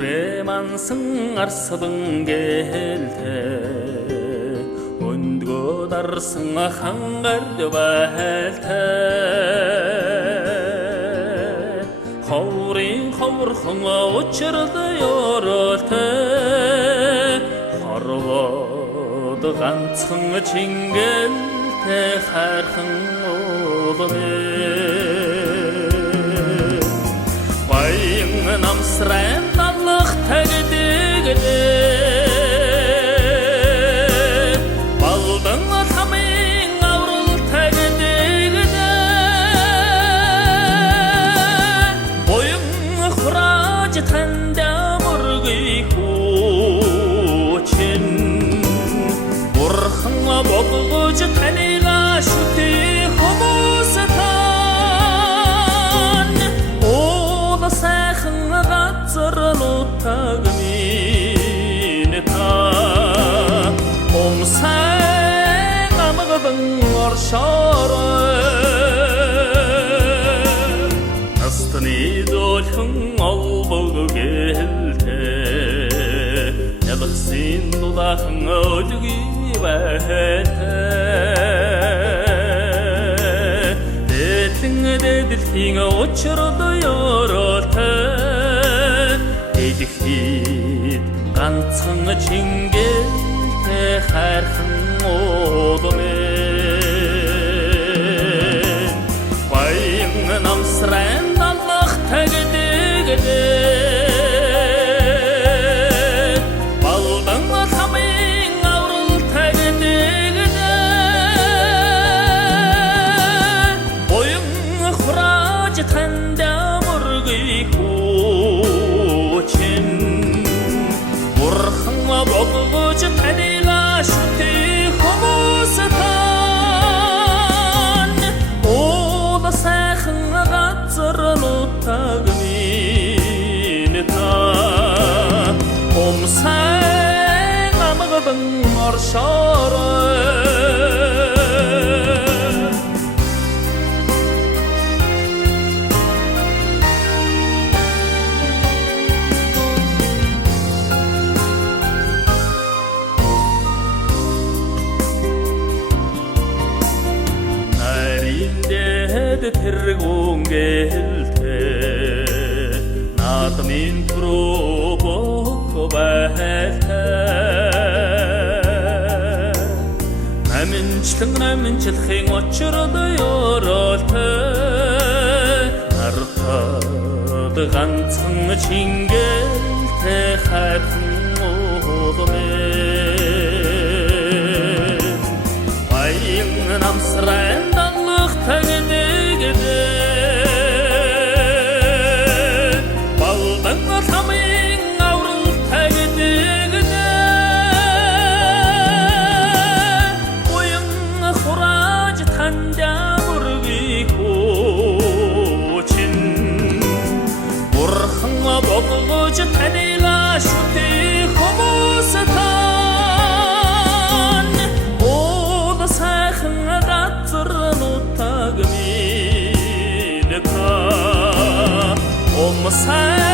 Уремансың арсыбың келте Өндігі дарсың қаңғарды бәлті Қаурин қаурқыңа ұчырды yorulты Қарвады қанцың ченгелті Қарқың олыме Байыңын амсырайын даллық тәгідігіде Балдың тамың аурыл тәгідігіде Бойың құрачы тәнді бұрғый көчін Бұрқыңа болғычы тәнеға шүті хомысытан Олы сәқыңа қатсырын ұттағымені та Омсаң амығыдың оршары Астыны дөлхің ол бұғы келді Еліксін дұлақың өлігі бәті Детіңі деділкіңі ұчырды yorulты Дедікдет қанцыңы ченгелті Қарқың олымен Байыңын амсырайын даллық тәгідігіде Балдың тамың аурыл тәгідігіде Бойың құрачы тәнді бұрғый көчін Бұрқыңа болғычы тәнеға шүті хомысытан Олы сәқыңа қатсырын ұттағымені та Омсаң амығыдың оршары Тіргуң келті Надымен тұрып оқып әлті Мәміншілхің ұчырды yorulты Артады қанцың ченгелті Қарқың олымен Байыңын амсырайын даллық тәгіде Балдың тамың аурыл тәгідігіде Бойың құрачы тәнді бұрғый көчін Бұрқыңа болғычы тәнеға шүті хомысытан Олы сәқыңа қатсырын ұттағымені та Омсаң